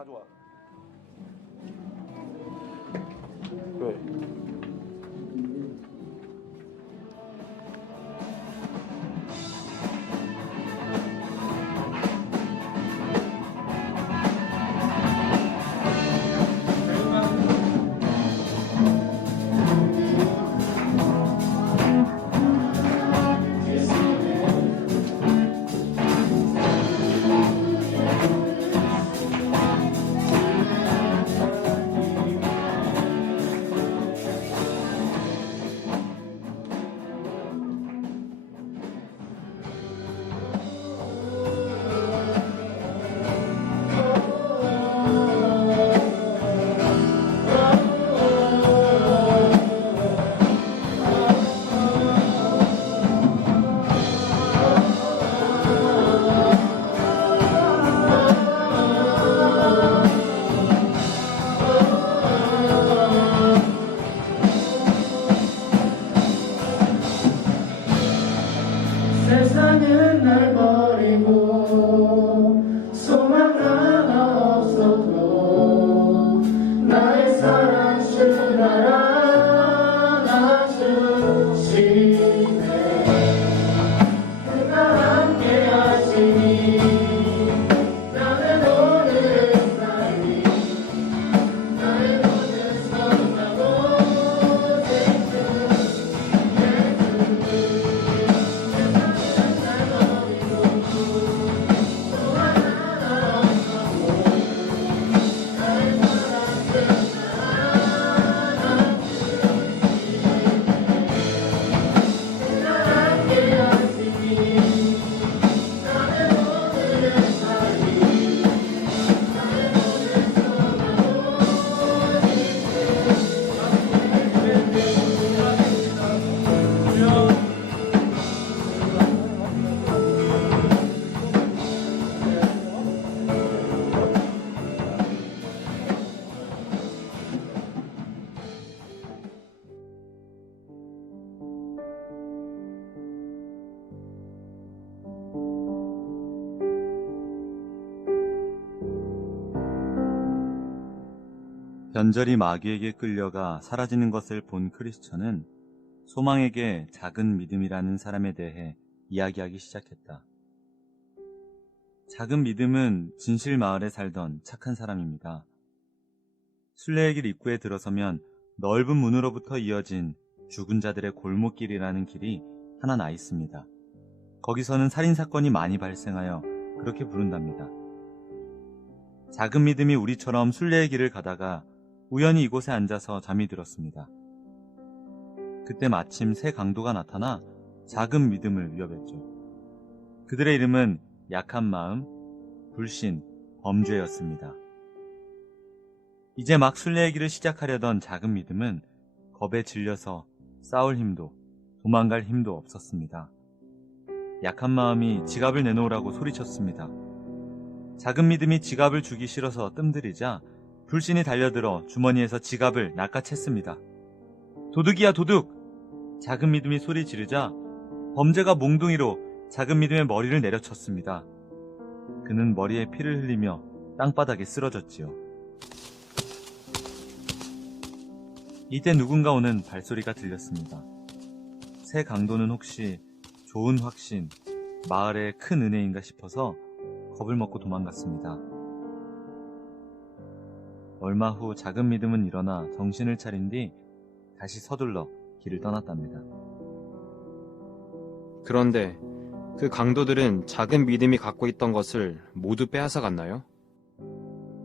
가져와. 왜? 세상은 날 버리고 소망 하나 없어도 나의 사랑 주 알아주시네. 그가 함께 하시니 나는 오늘의 삶이 나의 모든 성하고 생수 변절이 마귀에게 끌려가 사라지는 것을 본 크리스천은 소망에게 작은 믿음이라는 사람에 대해 이야기하기 시작했다. 작은 믿음은 진실 마을에 살던 착한 사람입니다. 순례의 길 입구에 들어서면 넓은 문으로부터 이어진 죽은 자들의 골목길이라는 길이 하나 나 있습니다. 거기서는 살인사건이 많이 발생하여 그렇게 부른답니다. 작은 믿음이 우리처럼 순례의 길을 가다가 우연히 이곳에 앉아서 잠이 들었습니다. 그때 마침 새 강도가 나타나 작은 믿음을 위협했죠. 그들의 이름은 약한 마음, 불신, 범죄였습니다. 이제 막 순례의 길을 시작하려던 작은 믿음은 겁에 질려서 싸울 힘도 도망갈 힘도 없었습니다. 약한 마음이 지갑을 내놓으라고 소리쳤습니다. 작은 믿음이 지갑을 주기 싫어서 뜸들이자 불신이 달려들어 주머니에서 지갑을 낚아챘습니다. 도둑이야 도둑! 작은 믿음이 소리 지르자 범죄가 몽둥이로 작은 믿음의 머리를 내려쳤습니다. 그는 머리에 피를 흘리며 땅바닥에 쓰러졌지요. 이때 누군가 오는 발소리가 들렸습니다. 새 강도는 혹시 좋은 확신, 마을의 큰 은혜인가 싶어서 겁을 먹고 도망갔습니다. 얼마 후 작은 믿음은 일어나 정신을 차린 뒤 다시 서둘러 길을 떠났답니다. 그런데 그 강도들은 작은 믿음이 갖고 있던 것을 모두 빼앗아 갔나요?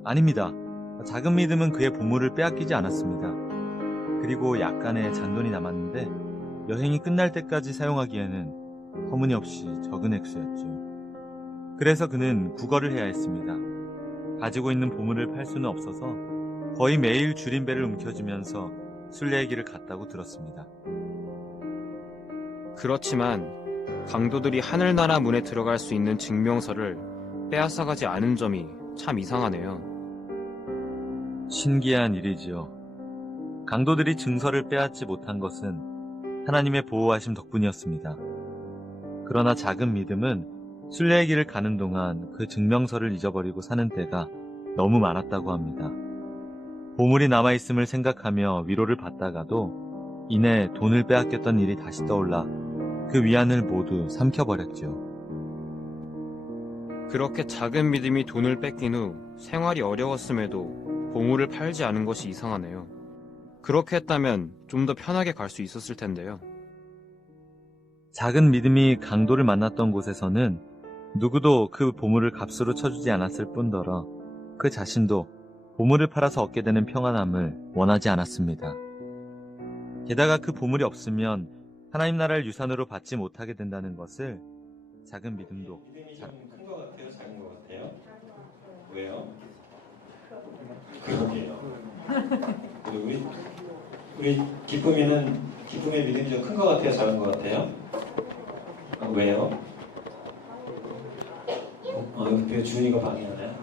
아닙니다. 작은 믿음은 그의 보물을 빼앗기지 않았습니다. 그리고 약간의 잔돈이 남았는데 여행이 끝날 때까지 사용하기에는 터무니없이 적은 액수였죠. 그래서 그는 구걸을 해야 했습니다. 가지고 있는 보물을 팔 수는 없어서 거의 매일 줄임배를 움켜쥐면서 순례의 길을 갔다고 들었습니다. 그렇지만 강도들이 하늘나라 문에 들어갈 수 있는 증명서를 빼앗아가지 않은 점이 참 이상하네요. 신기한 일이지요. 강도들이 증서를 빼앗지 못한 것은 하나님의 보호하심 덕분이었습니다. 그러나 작은 믿음은 순례의 길을 가는 동안 그 증명서를 잊어버리고 사는 때가 너무 많았다고 합니다. 보물이 남아있음을 생각하며 위로를 받다가도 이내 돈을 빼앗겼던 일이 다시 떠올라 그 위안을 모두 삼켜버렸죠. 그렇게 작은 믿음이 돈을 뺏긴 후 생활이 어려웠음에도 보물을 팔지 않은 것이 이상하네요. 그렇게 했다면 좀 더 편하게 갈 수 있었을 텐데요. 작은 믿음이 강도를 만났던 곳에서는 누구도 그 보물을 값으로 쳐주지 않았을 뿐더러 그 자신도 보물을 팔아서 얻게 되는 평안함을 원하지 않았습니다. 게다가 그 보물이 없으면 하나님 나라를 유산으로 받지 못하게 된다는 것을 작은 믿음도 믿음이 좀 큰 것 같아요? 작은 것 같아요? 왜요? 그러게요. 그리고 우리 기쁨의 믿음이 좀 큰 것 같아요? 작은 것 같아요? 왜요? 그 주은이가 방해하나요?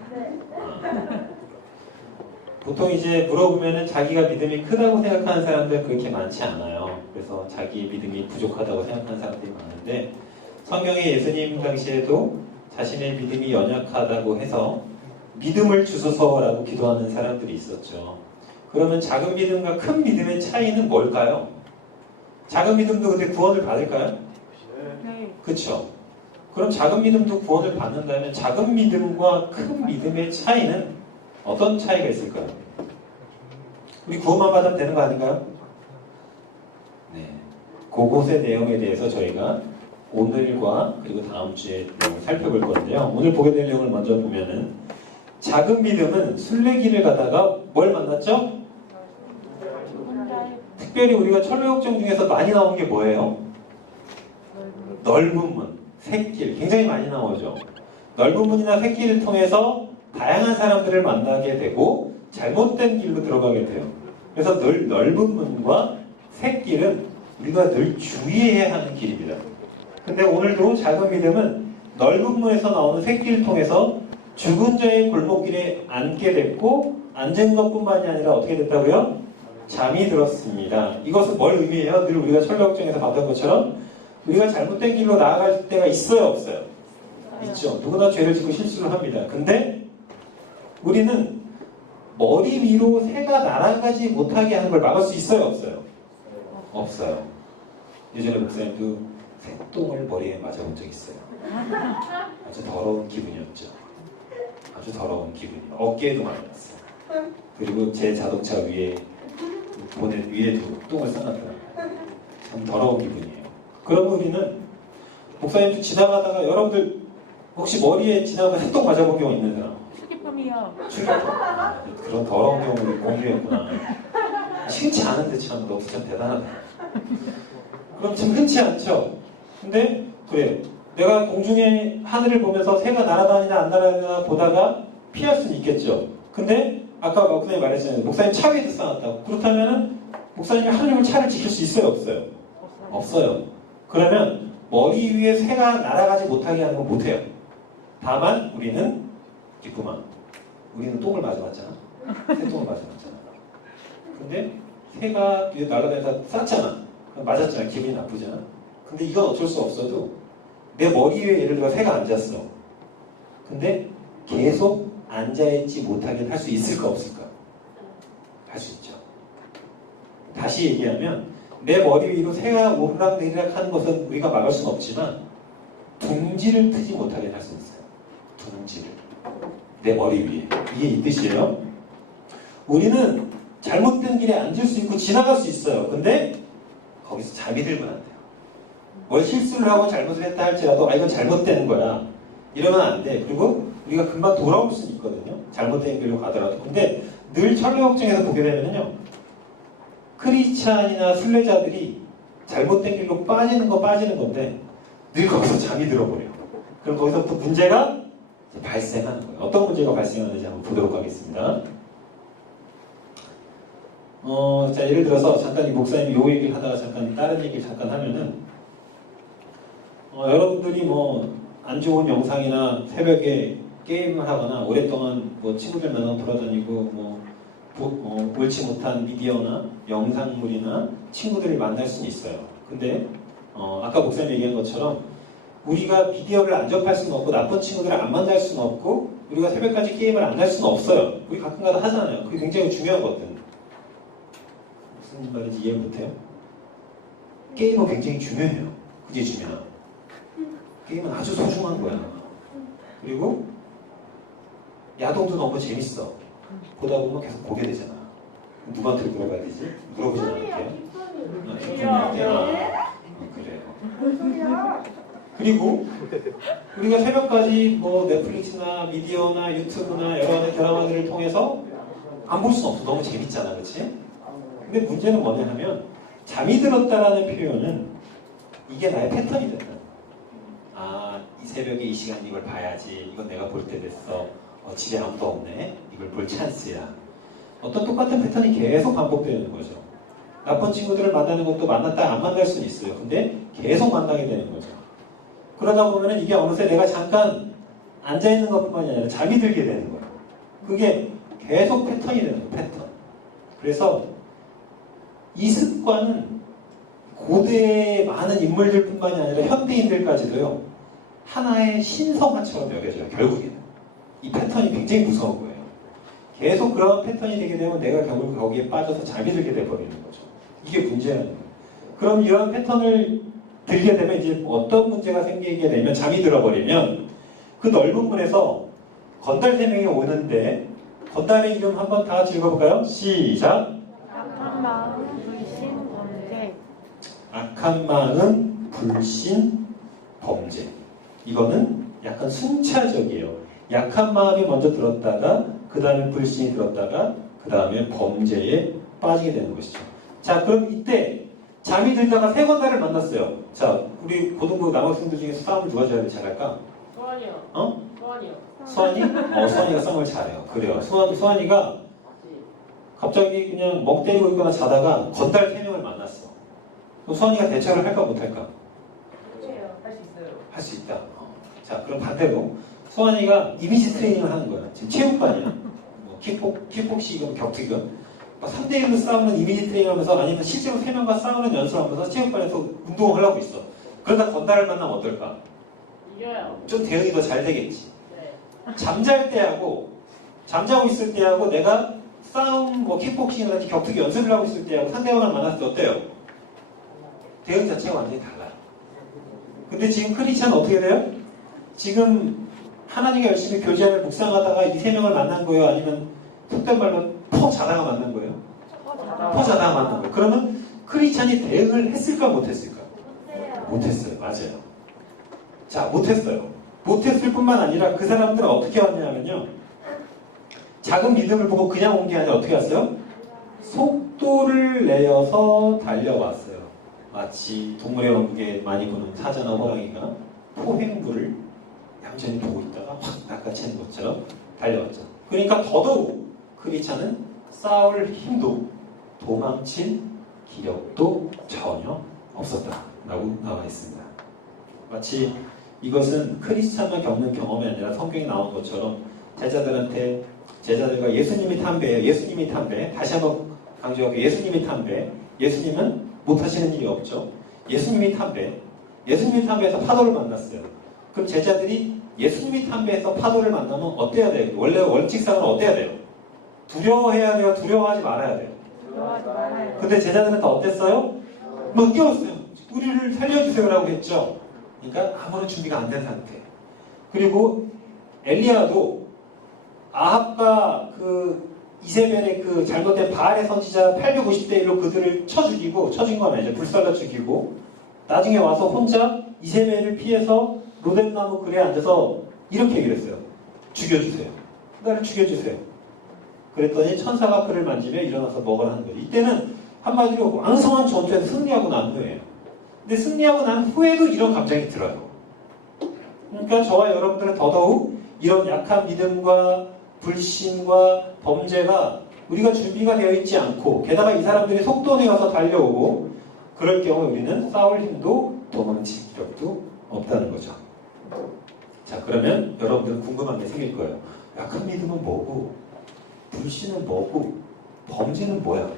보통 이제 물어보면은 자기가 믿음이 크다고 생각하는 사람들 그렇게 많지 않아요. 그래서 자기 믿음이 부족하다고 생각하는 사람들이 많은데 성경에 예수님 당시에도 자신의 믿음이 연약하다고 해서 믿음을 주소서라고 기도하는 사람들이 있었죠. 그러면 작은 믿음과 큰 믿음의 차이는 뭘까요? 작은 믿음도 근데 구원을 받을까요? 네. 그렇죠. 그럼 작은 믿음도 구원을 받는다면 작은 믿음과 큰 믿음의 차이는 어떤 차이가 있을까요? 우리 구원만 받으면 되는 거 아닌가요? 네. 그곳의 내용에 대해서 저희가 오늘과 그리고 다음 주에 내용을 살펴볼 건데요. 오늘 보게 될 내용을 먼저 보면은 작은 믿음은 순례길을 가다가 뭘 만났죠? 특별히 우리가 철로역정 중에서 많이 나온 게 뭐예요? 넓은 문, 샛길 굉장히 많이 나오죠. 넓은 문이나 샛길을 통해서 다양한 사람들을 만나게 되고 잘못된 길로 들어가게 돼요. 그래서 넓은 문과 샛길은 우리가 늘 주의해야 하는 길입니다. 근데 오늘도 작은 믿음은 넓은 문에서 나오는 샛길을 통해서 죽은 자의 골목길에 앉게 됐고 앉은 것뿐만이 아니라 어떻게 됐다고요? 잠이 들었습니다. 이것은 뭘 의미해요? 늘 우리가 철로역정에서 봤던 것처럼 우리가 잘못된 길로 나아갈 때가 있어요? 없어요? 있죠. 누구나 죄를 짓고 실수를 합니다. 근데 우리는 머리 위로 새가 날아가지 못하게 하는 걸 막을 수 있어요? 없어요? 없어요. 예전에 목사님도 새똥을 머리에 맞아본 적 있어요. 아주 더러운 기분이었죠. 아주 더러운 기분이. 어깨에도 맞았어요. 그리고 제 자동차 위에 보넷 위에도 똥을 싸놨더라고요. 참 더러운 기분이에요. 그러면 우리는 목사님도 지나가다가 여러분들 혹시 머리에 지나가다 새똥 맞아본 경우 있는 사람? 축기품이요. 그런 더러운 경우를 공유했구나. 흔치 않은데 참 너 참 대단하다. 그럼 참 흔치 않죠? 근데 그래 내가 공중에 하늘을 보면서 새가 날아다니나 안 날아다니나 보다가 피할 수는 있겠죠. 근데 아까 목사님이 말했잖아요. 목사님 차 위에도 쌓았다고. 그렇다면은 목사님이 하나님을 차를 지킬 수 있어요? 없어요? 없어요. 그러면 머리 위에 새가 날아가지 못하게 하는 건 못해요. 다만 우리는 기쁨아. 우리는 똥을 맞아봤잖아. 새똥을 맞아봤잖아. 근데 새가 날아다니다 쌌잖아. 맞았잖아. 기분이 나쁘잖아. 근데 이건 어쩔 수 없어도 내 머리 위에 예를 들어 새가 앉았어. 근데 계속 앉아있지 못하게 할 수 있을까 없을까? 할 수 있죠. 다시 얘기하면 내 머리 위로 새가 오르락내리락 하는 것은 우리가 막을 수는 없지만 둥지를 트지 못하게 할 수 있어요. 둥지를. 내 머리 위에. 이게 이 뜻이에요. 우리는 잘못된 길에 앉을 수 있고 지나갈 수 있어요. 근데 거기서 잠이 들면 안 돼요. 뭘 실수를 하고 잘못을 했다 할지라도 이건 잘못된 거야. 이러면 안 돼. 그리고 우리가 금방 돌아올 수 있거든요. 잘못된 길로 가더라도. 근데 늘 철로역정에서 보게 되면요. 크리스찬이나 순례자들이 잘못된 길로 빠지는 건데 늘 거기서 잠이 들어버려요. 그럼 거기서부터 문제가 발생하는 거예요. 어떤 문제가 발생하는지 한번 보도록 하겠습니다. 자, 예를 들어서 잠깐 이 목사님이 요 얘기를 하다가 잠깐 다른 얘기를 잠깐 하면은 여러분들이 뭐 안 좋은 영상이나 새벽에 게임을 하거나 오랫동안 뭐 친구들 만나고 돌아다니고 옳지 못한 미디어나 영상물이나 친구들을 만날 수는 있어요. 근데 아까 목사님 얘기한 것처럼 우리가 미디어를 안 접할 수는 없고 나쁜 친구들을 안 만날 수는 없고 우리가 새벽까지 게임을 안 할 수는 없어요. 우리 가끔가다 하잖아요. 그게 굉장히 중요하거든. 무슨 말인지 이해 못해요? 게임은 굉장히 중요해요. 그게 중요해. 게임은 아주 소중한 거야. 그리고 야동도 너무 재밌어. 보다 보면 계속 보게 되잖아. 누구한테 물어봐야 되지? 물어보지 않을게요. 그래요. 그리고 우리가 새벽까지 뭐 넷플릭스나 미디어나 유튜브나 여러 가지 드라마들을 통해서 안 볼 수는 없어. 너무 재밌잖아, 그렇지? 근데 문제는 뭐냐 하면 잠이 들었다라는 표현은 이게 나의 패턴이 됐다. 아, 이 새벽에 이 시간에 이걸 봐야지. 이건 내가 볼 때 됐어. 집에 아무도 없네. 이걸 볼 찬스야. 어떤 똑같은 패턴이 계속 반복되는 거죠. 나쁜 친구들을 만나는 것도 만났다 안 만날 수는 있어요. 근데 계속 만나게 되는 거죠. 그러다 보면 이게 어느새 내가 잠깐 앉아있는 것뿐만이 아니라 잠이 들게 되는 거예요. 그게 계속 패턴이 되는 거예요. 패턴. 그래서 이 습관은 고대의 많은 인물들뿐만이 아니라 현대인들까지도요. 하나의 신성화처럼 여겨져요. 결국에는. 이 패턴이 굉장히 무서운 거예요. 계속 그런 패턴이 되게 되면 내가 결국 거기에 빠져서 잠이 들게 돼버리는 거죠. 이게 문제라는 거예요. 그럼 이런 패턴을 들게 되면 이제 어떤 문제가 생기게 되면 잠이 들어버리면 그 넓은 문에서 건달 3명이 오는데 건달의 이름 한번 다 같이 읽어볼까요? 시작! 악한 마음, 불신, 범죄. 악한 마음, 불신, 범죄. 이거는 약간 순차적이에요. 약한 마음이 먼저 들었다가 그 다음에 불신이 들었다가 그 다음에 범죄에 빠지게 되는 것이죠. 자, 그럼 이때 잠이 들다가 세 건달을 만났어요. 자, 우리 고등부 남학생들 중에서 싸움을 누가 제일 잘할까? 수환이요. 어? 수환이요. 수환이? 수환이가 싸움을 잘해요. 그래요. 수환이가 갑자기 그냥 멍 때리고 있거나 자다가 건달 3명을 만났어. 그럼 수환이가 대처를 할까 못할까? 할 수 있어요. 할 수 있다. 자, 그럼 반대로 수환이가 이미지 트레이닝을 하는 거야. 지금 체육관이야. 뭐 킥복식이건 격투기건 3대1로 싸우는 이미지 트레이닝 하면서 아니면 실제로 3명과 싸우는 연습을 하면서 체육관에서 운동을 하려고 있어. 그러다 건달을 만나면 어떨까? 이겨요. 좀 대응이 더 잘 되겠지. 네. 잠잘 때하고 잠자고 있을 때하고 내가 싸움, 뭐 킥복싱이라든지 격투기 연습을 하고 있을 때하고 상대방을 만났을 때 어때요? 대응 자체가 완전히 달라요. 근데 지금 크리스찬은 어떻게 돼요? 지금 하나님과 열심히 교제를 묵상하다가 이 3명을 만난 거예요? 아니면 속된 말로 퍼 자다가 만난 거예요? 퍼 자다가 만난 거예요. 그러면 크리스찬이 대응을 했을까 못했을까? 못했어요. 맞아요. 자, 못했어요. 못했을 뿐만 아니라 그 사람들은 어떻게 왔냐면요. 작은 믿음을 보고 그냥 온 게 아니라 어떻게 왔어요? 속도를 내어서 달려왔어요. 마치 동물의 왕국에 많이 보는 사자나 호랑이가 포획물을 얌전히 보고 있다가 확 낚아채는 것처럼 달려왔죠. 그러니까 더더욱 크리스찬은 싸울 힘도 도망칠 기력도 전혀 없었다라고 나와 있습니다. 마치 이것은 크리스찬만 겪는 경험이 아니라 성경에 나온 것처럼 제자들과 예수님이 탐배해요. 예수님이 탐배. 다시 한번 강조하게 예수님이 탐배. 예수님은 못하시는 일이 없죠. 예수님이 탐배. 예수님이 탐배해서 파도를 만났어요. 그럼 제자들이 예수님이 탐배해서 파도를 만나면 어때야 돼요? 원래 원칙상은 어때야 돼요? 두려워해야 돼요? 두려워하지 말아야 돼요? 좋아하지 말아요. 근데 제자들은 다 어땠어요? 막 뛰었어요. 우리를 살려주세요라고 했죠. 그러니까 아무런 준비가 안 된 상태. 그리고 엘리야도 아합과 그 이세벨의 그 잘못된 바알의 선지자 850대 1로 그들을 쳐 죽인 건 아니죠. 불살라 죽이고 나중에 와서 혼자 이세벨을 피해서 로뎀나무 글에 앉아서 이렇게 얘기를 했어요. 죽여주세요. 나를 죽여주세요. 그랬더니 천사가 그를 만지며 일어나서 먹으라는 거예요. 이때는 한마디로 왕성한 전투에서 승리하고 난 후에요. 근데 승리하고 난 후에도 이런 감정이 들어요. 그러니까 저와 여러분들은 더더욱 이런 약한 믿음과 불신과 범죄가 우리가 준비가 되어 있지 않고 게다가 이 사람들이 속도 내어서 달려오고 그럴 경우 우리는 싸울 힘도 도망칠 기력도 없다는 거죠. 자, 그러면 여러분들은 궁금한 게 생길 거예요. 약한 믿음은 뭐고 불신은 뭐고 범죄는 뭐야?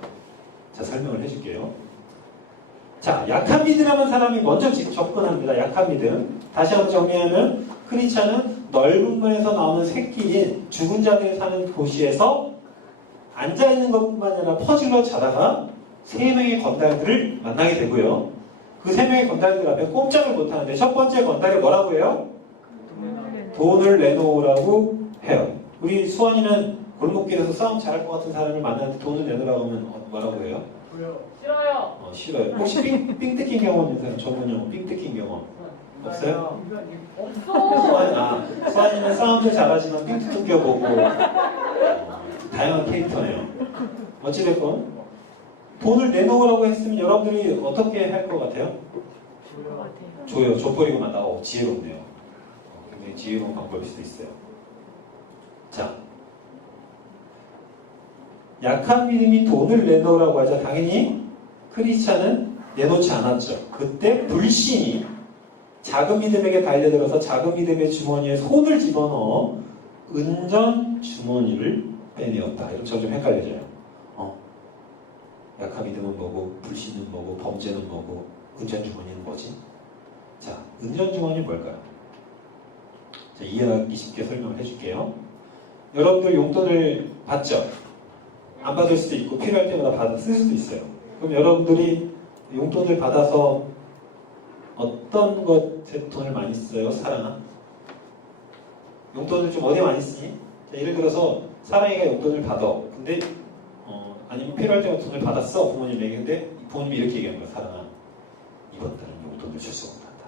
자, 설명을 해줄게요. 자, 약한 믿음이라는 사람이 먼저 접근합니다. 약한 믿음. 다시 한번 정리하면 크리스찬은 넓은 문에서 나오는 새끼인 죽은 자들이 사는 도시에서 앉아있는 것뿐만 아니라 퍼즐로 자다가 세 명의 건달들을 만나게 되고요. 그 세 명의 건달들 앞에 꼼짝을 못하는데 첫 번째 건달이 뭐라고 해요? 돈을 내놓으라고 해요. 우리 수환이는 골목길에서 싸움 잘할 것 같은 사람을 만나는데 돈을 내놓으라고 하면 뭐라고 해요? 싫어요. 싫어요. 혹시 삥 뜯긴 경험 있는 사람? 저분요, 삥 뜯긴 경험 없어요? 없어. 수환이는 싸움도 잘하지만 삥 뜯겨보고 다양한 캐릭터네요. 어찌됐건 돈을 내놓으라고 했으면 여러분들이 어떻게 할 것 같아요? 줘요. 줘버리고 나가 지혜롭네요. 굉장히 지혜로운 방법일 수도 있어요. 자, 약한 믿음이 돈을 내놓으라고 하자 당연히 크리스찬은 내놓지 않았죠. 그때 불신이 작은 믿음에게 달려들어서 작은 믿음의 주머니에 손을 집어넣어 은전 주머니를 빼내었다. 이러면 점점 헷갈려져요. 약한 믿음은 뭐고, 불신은 뭐고, 범죄는 뭐고, 은전 주머니는 뭐지? 자, 은전 주머니는 뭘까요? 자, 이해하기 쉽게 설명을 해줄게요. 여러분들 용돈을 받죠? 안 받을 수도 있고 필요할 때마다 받아 쓸 수도 있어요. 그럼 여러분들이 용돈을 받아서 어떤 것에 돈을 많이 써요? 사랑아? 용돈을 좀 어디에 많이 쓰니? 자, 예를 들어서 사랑이가 용돈을 받아. 근데 아니면 필요할 때마다 돈을 받았어 부모님에게. 근데 부모님이 이렇게 얘기하는 거야. 사랑아, 이번 달은 용돈을 줄 수 없단다.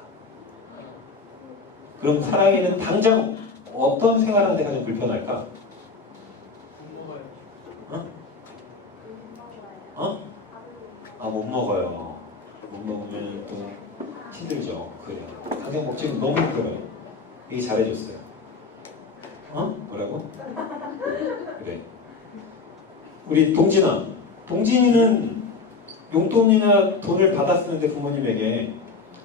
그럼 사랑이는 당장 어떤 생활하는 데 가장 불편할까? 못 먹어요. 못 먹으면 또 힘들죠. 그래요. 당장 먹지는 너무 힘들어요. 얘기 잘해줬어요. 뭐라고? 그래. 우리 동진이는 용돈이나 돈을 받았었는데 부모님에게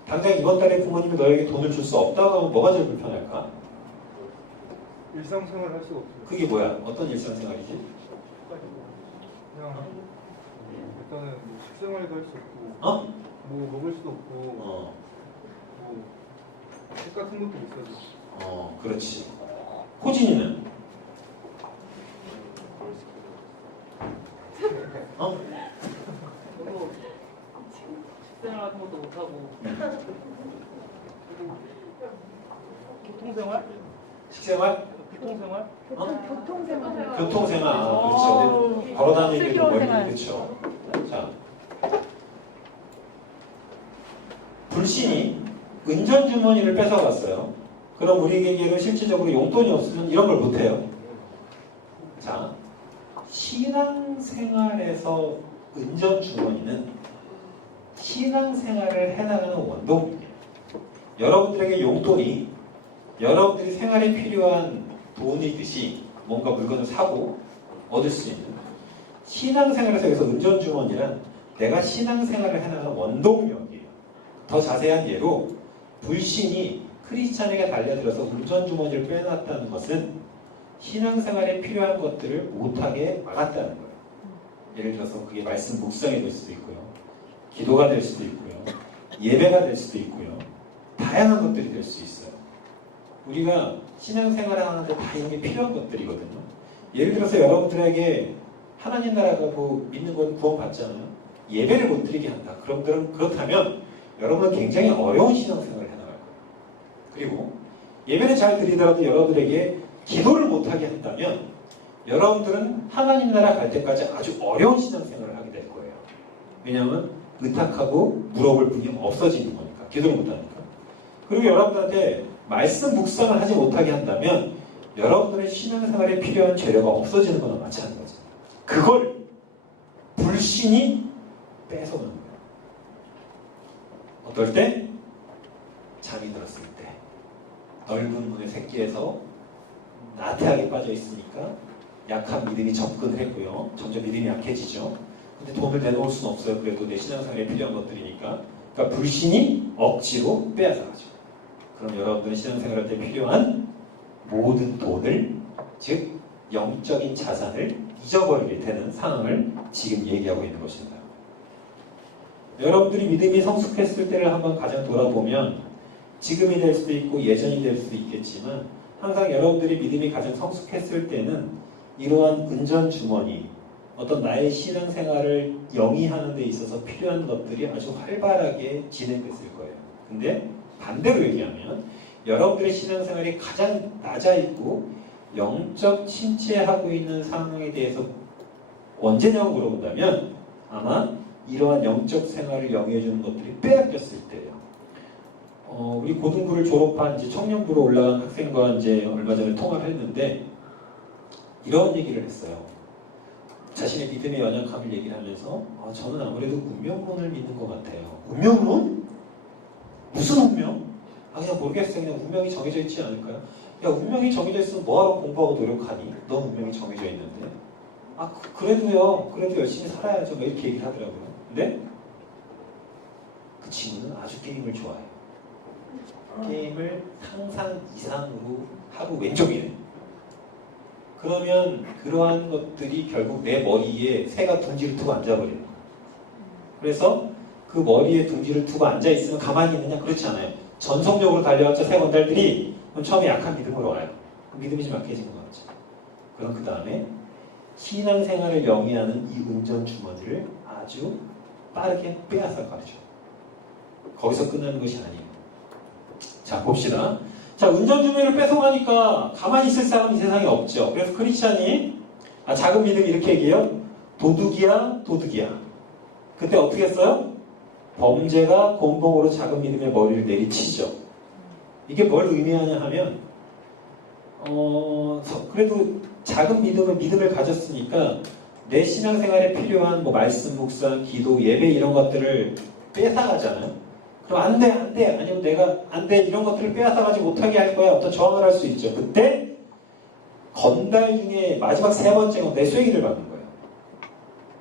당장 이번 달에 부모님이 너에게 돈을 줄 수 없다고 하면 뭐가 제일 불편할까? 일상생활 할 수가 없어요. 그게 뭐야? 어떤 일상생활이지? 그냥 일단은 뭐 식생활도 할 수 없고, 뭐 먹을 수도 없고, 뭐 책 같은 것도 못 사죠. 그렇지. 호진이는? 저도 식생활 같은 것도 못하고. 그리고 교통생활? 식생활? 교통생활? 교통생활. 교통생활. 그렇지. 어디 걸어다니기도 멀리. 그렇죠. 자, 불신이 은전주머니를 뺏어갔어요. 그럼 우리에게는 실질적으로 용돈이 없으면 이런 걸 못해요. 자, 신앙생활에서 은전주머니는 신앙생활을 해나가는 원동력이에요. 여러분들에게 용돈이 여러분들이 생활에 필요한 돈이듯이 뭔가 물건을 사고 얻을 수 있는 신앙생활에서 여기서 은전주머니란 내가 신앙생활을 해나가는 원동력이에요. 더 자세한 예로 불신이 크리스찬에게 달려들어서 은전주머니를 빼놨다는 것은 신앙생활에 필요한 것들을 못하게 막았다는 거예요. 예를 들어서 그게 말씀 묵상이 될 수도 있고요. 기도가 될 수도 있고요. 예배가 될 수도 있고요. 다양한 것들이 될 수 있어요. 우리가 신앙생활을 하는데 다 이런 게 필요한 것들이거든요. 예를 들어서 여러분들에게 하나님 나라가 뭐 믿는 건 구원받잖아요. 예배를 못 드리게 한다. 그렇다면 여러분은 굉장히 어려운 신앙생활을 해나갈 거예요. 그리고 예배를 잘 드리더라도 여러분들에게 기도를 못하게 한다면 여러분들은 하나님 나라 갈 때까지 아주 어려운 신앙생활을 하게 될 거예요. 왜냐하면 의탁하고 물어볼 분이 없어지는 거니까. 기도를 못하니까. 그리고 여러분들한테 말씀 묵상을 하지 못하게 한다면 여러분들의 신앙생활에 필요한 재료가 없어지는 거나 마찬가지입니다. 그걸 불신이 뺏어오는 거예요. 어떨 때? 잠이 들었을 때. 넓은 문의 새끼에서 나태하게 빠져 있으니까 약한 믿음이 접근을 했고요. 점점 믿음이 약해지죠. 근데 돈을 내놓을 수는 없어요. 그래도 내 신앙생활에 필요한 것들이니까. 그러니까 불신이 억지로 빼앗아가죠. 그럼 여러분들은 신앙생활할 때 필요한 모든 돈을, 즉 영적인 자산을 잊어버리게 되는 상황을 지금 얘기하고 있는 것입니다. 여러분들이 믿음이 성숙했을 때를 한번 가장 돌아보면 지금이 될 수도 있고 예전이 될 수도 있겠지만 항상 여러분들이 믿음이 가장 성숙했을 때는 이러한 은전주머니, 어떤 나의 신앙생활을 영위하는 데 있어서 필요한 것들이 아주 활발하게 진행됐을 거예요. 근데 반대로 얘기하면 여러분들의 신앙생활이 가장 낮아 있고 영적 침체하고 있는 상황에 대해서 언제냐고 물어본다면 아마 이러한 영적 생활을 영위해주는 것들이 빼앗겼을 때예요. 우리 고등부를 졸업한 이제 청년부로 올라간 학생과 이제 얼마 전에 통화를 했는데 이런 얘기를 했어요. 자신의 믿음의 연약함을 얘기를 하면서 저는 아무래도 운명론을 믿는 것 같아요. 운명론? 무슨 운명? 그냥 모르겠어요. 그냥 운명이 정해져 있지 않을까요? 야, 운명이 정해져 있으면 뭐하러 공부하고 노력하니? 넌 운명이 정해져 있는데. 그래도요. 그래도 열심히 살아야죠. 뭐 이렇게 얘기를 하더라고요. 근데 그 친구는 아주 게임을 좋아해요. 게임을 상상 이상으로 하루 왼쪽이에요. 그러면 그러한 것들이 결국 내 머리에 새가 둥지를 두고 앉아버려요. 그래서 그 머리에 둥지를 두고 앉아있으면 가만히 있느냐? 그렇지 않아요. 전속력으로 달려왔죠. 새 건달들이. 그럼 처음에 약한 믿음으로 와요. 믿음이 좀 약해진 것 같죠. 그럼 그 다음에 신앙생활을 영위하는 이 운전주머니를 아주 빠르게 빼앗아 가죠. 거기서 끝나는 것이 아니에요. 자, 봅시다. 자, 운전주머니를 뺏어가니까 가만히 있을 사람이 이 세상에 없죠. 그래서 크리스찬이 작은 믿음이 이렇게 얘기해요. 도둑이야, 도둑이야. 그때 어떻게 했어요? 범죄가 곤봉으로 작은 믿음의 머리를 내리치죠. 이게 뭘 의미하냐 하면 그래도 작은 믿음을 가졌으니까 내 신앙생활에 필요한 뭐 말씀, 묵상, 기도, 예배 이런 것들을 뺏어가잖아요. 그럼 안 돼, 아니면 내가 안 돼, 이런 것들을 빼앗아가지 못하게 할 거야. 어떤 저항을 할 수 있죠. 그때 건달 중에 마지막 세 번째 건 내 쐐기를 받는 거예요.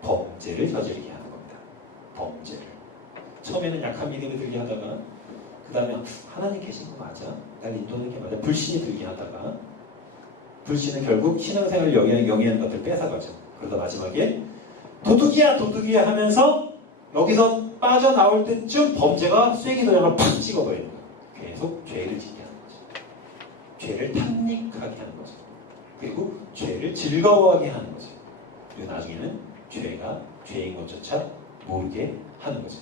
범죄를 저지르게 하는 겁니다. 범죄를. 처음에는 약한 믿음이 들게 하다가 그 다음에 하나님 계신 거 맞아? 날 인도하는 게 맞아? 불신이 들게 하다가 불신은 결국 신앙생활을 영위하는 것들을 뺏어가죠. 그러다 마지막에 도둑이야 하면서 여기서 빠져나올 때쯤 범죄가 쐐기 도장을 팍 찍어버리는 거예요. 계속 죄를 짓게 하는 거죠. 죄를 탐닉하게 하는 거죠. 그리고 죄를 즐거워하게 하는 거죠. 그리고 나중에는 죄가 죄인 것조차 모르게 하는 거죠.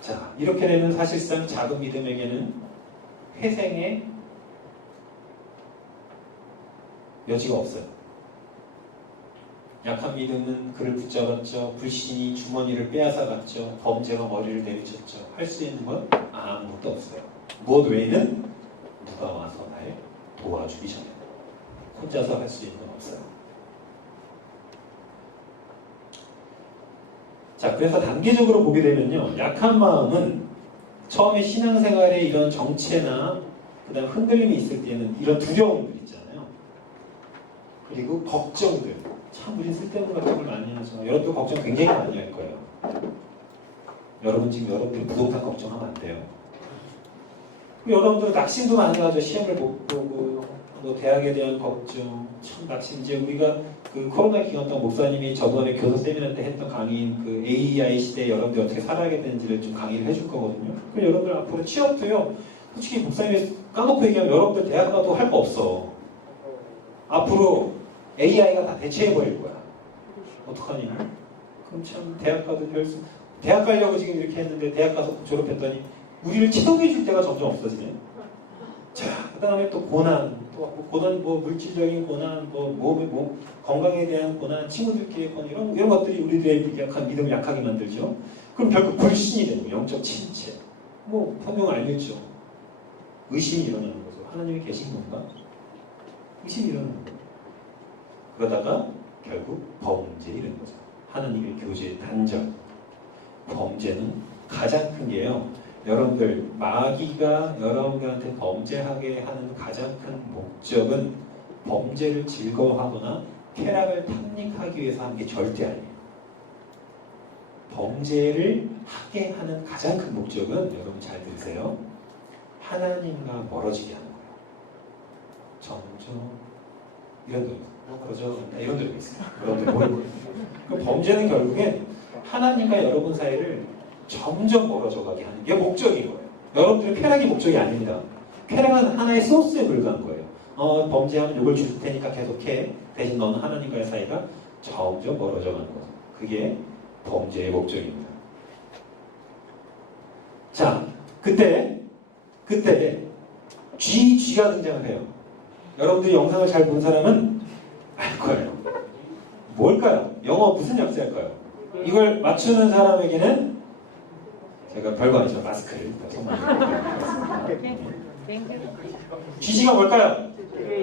자, 이렇게 되면 사실상 작은 믿음에게는 회생의 여지가 없어요. 약한 믿음은 그를 붙잡았죠. 불신이 주머니를 빼앗아갔죠. 범죄가 머리를 내리쳤죠. 할 수 있는 건 아무것도 없어요. 무엇 외에는 누가 와서 날 도와주기 전에 혼자서 할 수 있는 건 없어요. 자, 그래서 단계적으로 보게 되면요. 약한 마음은 처음에 신앙생활에 이런 정체나 그다음 흔들림이 있을 때는 이런 두려움들 있잖아요. 그리고 걱정들. 참 우린 쓸데없는 걱정을 많이 하죠. 여러분도 걱정 굉장히 많이 할 거예요. 여러분 지금 여러분들이 부동산 걱정하면 안 돼요. 여러분들은 낙심도 많이 하죠. 시험을 못 보고 뭐 대학에 대한 걱정. 참 낙심. 이제 우리가 그 코로나 기간 동안 목사님이 저번에 교사 세미나 때 했던 강의인 그 AI 시대에 여러분들이 어떻게 살아가게 되는지를 좀 강의를 해줄 거거든요. 그럼 여러분들 앞으로 취업도요. 솔직히 목사님이 까놓고 얘기하면 여러분들 대학 가도 할 거 없어. 앞으로 AI가 다 대체해버릴 거야. 어떡하니? 그럼 참 대학 가도 대학 가려고 지금 이렇게 했는데 대학 가서 졸업했더니 우리를 채용해줄 때가 점점 없어지네. 자, 그 다음에 또 고난, 뭐 물질적인 고난, 뭐 건강에 대한 고난, 친구들끼리의 고난 이런 것들이 우리들의 약한 믿음을 약하게 만들죠. 그럼 결국 불신이 되고 영적 침체. 뭐 성경 알겠죠. 의심이 일어나는 거죠. 하나님이 계신 건가? 의심이 일어나는 거죠. 그러다가 결국 범죄에 이르는 거죠. 하나님의 교제의 단절. 범죄는 가장 큰 게요. 여러분들 마귀가 여러분들한테 범죄하게 하는 가장 큰 목적은 범죄를 즐거워하거나 쾌락을 탐닉하기 위해서 하는 게 절대 아니에요. 범죄를 하게 하는 가장 큰 목적은 여러분 잘 들으세요. 하나님과 멀어지게 하는 거예요. 점점 이런 거 그러죠. 이런 데가 있어요. 여러분들 모르고. 그 범죄는 결국엔 하나님과 여러분 사이를 점점 멀어져 가게 하는 게 목적인 거예요. 여러분들의 쾌락이 목적이 아닙니다. 쾌락은 하나의 소스에 불과한 거예요. 범죄하면 욕을 줄 테니까 계속해. 대신 너는 하나님과의 사이가 점점 멀어져 가는 거죠. 그게 범죄의 목적입니다. 자, 그때 쥐가 등장을 해요. 여러분들이 영상을 잘 본 사람은 알 거예요. 뭘까요? 영어 무슨 역사일까요? 이걸 맞추는 사람에게는 제가 별거 아니죠. 마스크를 정말 쥐가 뭘까요?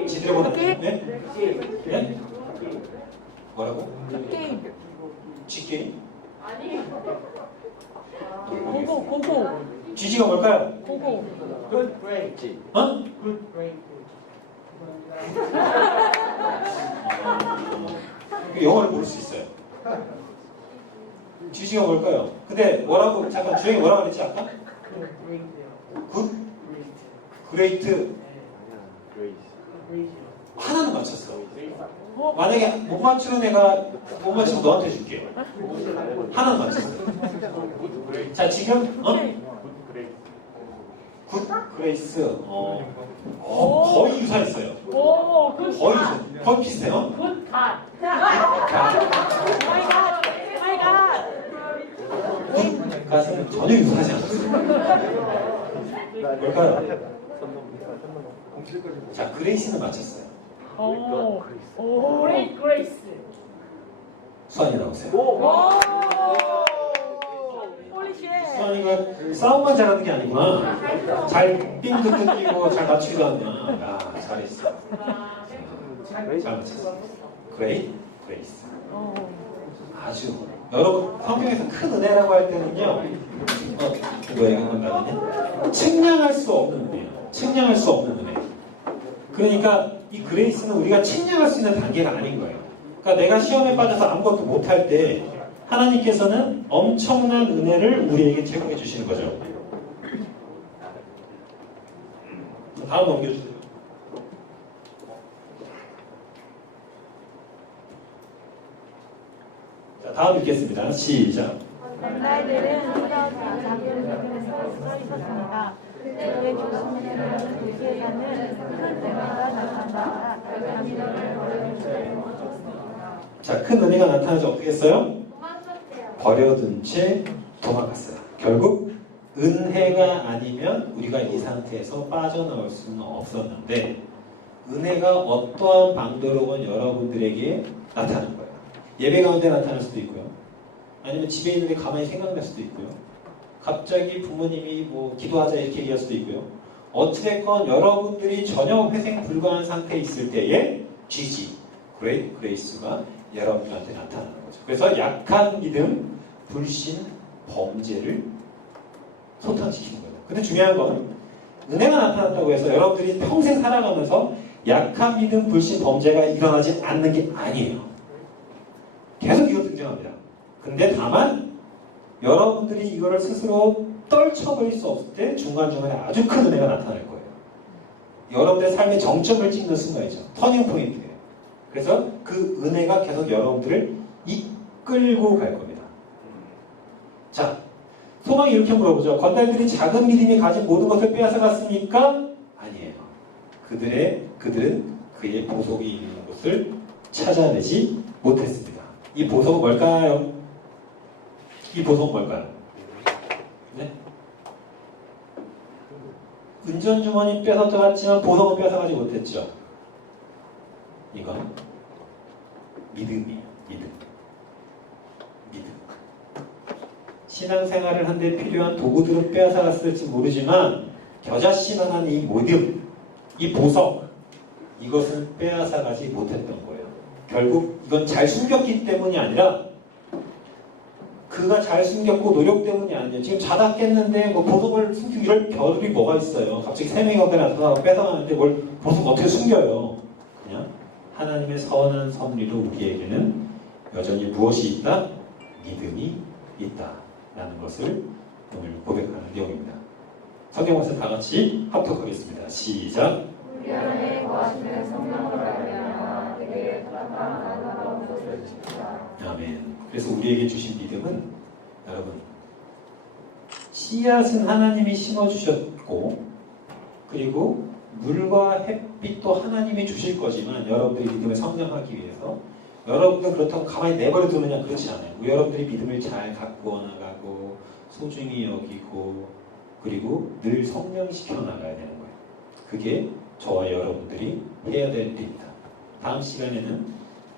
지들의 보는 네? 네? 뭐라고? 쥐게임? 고고. 쥐가 뭘까요? 고고. 어? 영어를 모를 수 있어요. 쥐가 뭘까요? 근데 뭐라고 잠깐 주영이 뭐라고 그랬지 아까? 굿? 그레이트? 하나는 맞췄어. 만약에 못 맞추는 애가 못 맞추면 너한테 줄게. 하나는 맞췄어. 자 지금 굿 그레이스 거의 유사했어요. 오, 굿. 거의 비슷해요. 굿 갓. 가슴은 전혀 유사하지 않았어요. 뭘까요? 자 그레이스는 맞췄어요. 오. 그레이스. 수환이 나오세요. 홀리쉣. 수환이가 싸움만 잘하는 게 아니구나. 잘 삥도 뜯기고 잘 맞추기도 하냐. 야 잘했어. 잘 맞췄어. 그레이스. 아주 여러분 성경에서 큰 은혜라고 할 때는요. 이거 얘기한다면요. 측량할 수 없는 은혜예요. 측량할 수 없는 은혜. 그러니까 이 그레이스는 우리가 측량할 수 있는 단계가 아닌 거예요. 그러니까 내가 시험에 빠져서 아무것도 못할 때 하나님께서는 엄청난 은혜를 우리에게 제공해 주시는 거죠. 다음 넘겨주세요. 자, 다음 읽겠습니다. 시작. 날들은 서러운 작은 region에서 서 있었습니다. 그의 조심스러운 도시에서는 큰 은혜가 나타나다가 당신을 버려둔 자, 큰 은혜가 나타나지 어떻게 했어요? 버려둔 채 도망갔어요. 결국 은혜가 아니면 우리가 이 상태에서 빠져나올 수는 없었는데 은혜가 어떠한 방도로건 여러분들에게 나타난 거예요. 예배 가운데 나타날 수도 있고요. 아니면 집에 있는데 가만히 생각날 수도 있고요. 갑자기 부모님이 뭐 기도하자 이렇게 얘기할 수도 있고요. 어찌됐건 여러분들이 전혀 회생 불가한 상태에 있을 때에 GG, Great Grace가 여러분들한테 나타나는 거죠. 그래서 약한 믿음, 불신, 범죄를 소탕시키는 거예요. 근데 중요한 건 은혜가 나타났다고 해서 여러분들이 평생 살아가면서 약한 믿음, 불신, 범죄가 일어나지 않는 게 아니에요. 계속 이거 등장합니다. 근데 다만 여러분들이 이거를 스스로 떨쳐버릴 수 없을 때 중간중간에 아주 큰 은혜가 나타날 거예요. 여러분들의 삶의 정점을 찍는 순간이죠. 터닝 포인트예요. 그래서 그 은혜가 계속 여러분들을 이끌고 갈 겁니다. 자, 소망이 이렇게 물어보죠. 건달들이 작은 믿음이 가진 모든 것을 빼앗아갔습니까? 아니에요. 그들은 그의 보석이 있는 곳을 찾아내지 못했습니다. 이 보석은 뭘까요? 이 보석은 뭘까요? 네? 은전주머니 뺏어갔지만 보석은 뺏어가지 못했죠. 이건 믿음이에요. 믿음. 신앙생활을 하는데 필요한 도구들은 빼앗아갔을지 모르지만 겨자씨만한 이 믿음, 이 보석, 이것을 빼앗아가지 못했던 거예요. 결국 이건 잘 숨겼기 때문이 아니라 그가 잘 숨겼고 노력 때문이 아니에요. 지금 자다 깼는데 뭐 보석을 숨기고 이럴 겨를이 뭐가 있어요. 갑자기 세 명이 거기에 나타나서 뺏어가는데 뭘 보석 어떻게 숨겨요. 그냥 하나님의 선한 섭리로 우리에게는 여전히 무엇이 있다? 믿음이 있다 라는 것을 오늘 고백하는 내용입니다. 성경 말씀 다 같이 합독하겠습니다. 시작. 우리 안에 거하시는 성령으로 말미암아 내게 따뜻한 것을 주시라. 아멘. 그래서 우리에게 주신 믿음은 여러분 씨앗은 하나님이 심어주셨고 그리고 물과 햇빛도 하나님이 주실 거지만 여러분들이 믿음을 성장하기 위해서 여러분들 그렇다고 가만히 내버려 두느냐 그렇지 않아요. 여러분들이 믿음을 잘 가꾸어 나가고 소중히 여기고 그리고 늘 성령시켜 나가야 되는 거예요. 그게 저와 여러분들이 해야 될 일입니다. 다음 시간에는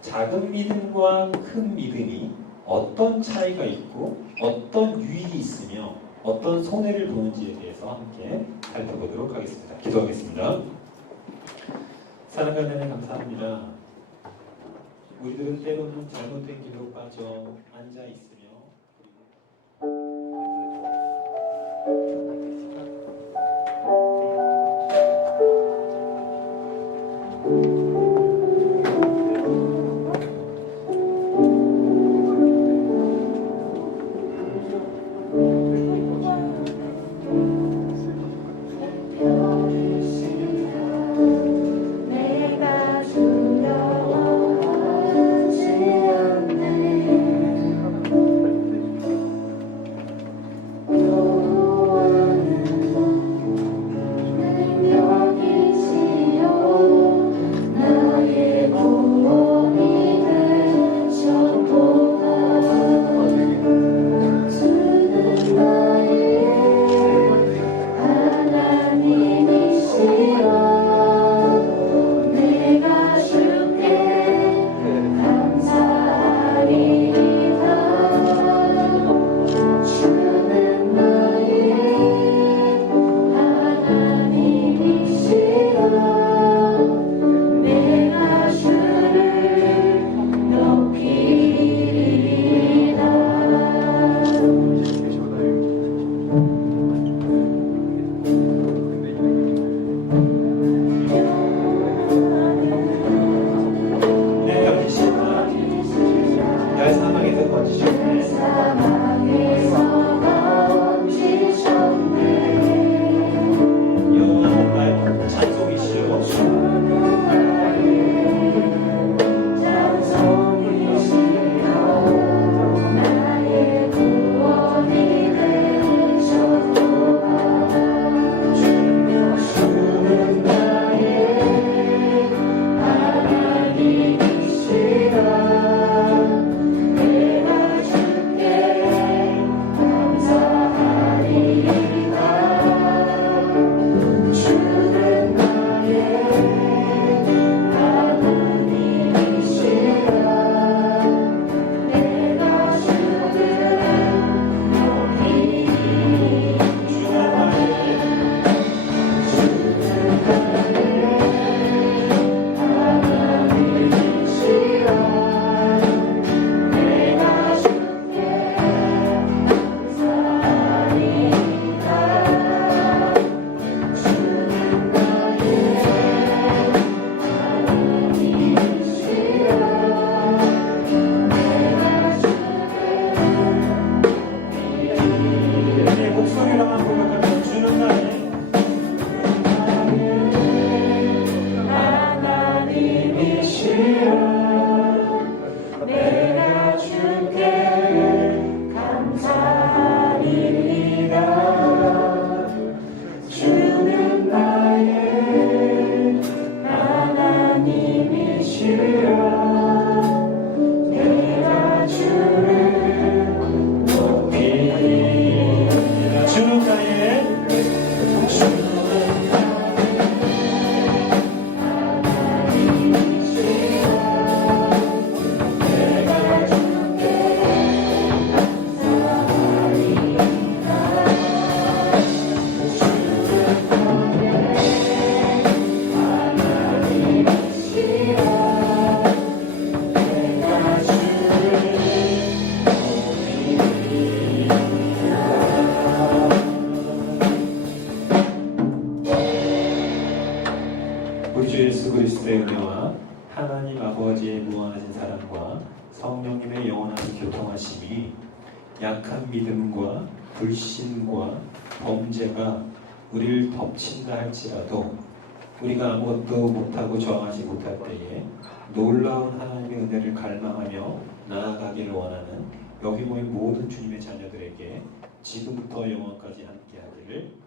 작은 믿음과 큰 믿음이 어떤 차이가 있고 어떤 유익이 있으며 어떤 손해를 보는지에 대해서 함께 살펴보도록 하겠습니다. 기도하겠습니다. 사랑과 은혜 감사합니다. 우리들은 때로는 잘못된 길로 빠져 앉아 있으며 내가 두려워하지 않네. 그리스도의 은혜와 하나님 아버지의 무한하신 사랑과 성령님의 영원하신 교통하심이 약한 믿음과 불신과 범죄가 우리를 덮친다 할지라도 우리가 아무것도 못하고 저항하지 못할 때에 놀라운 하나님의 은혜를 갈망하며 나아가기를 원하는 여기 모인 모든 주님의 자녀들에게 지금부터 영원까지 함께하기를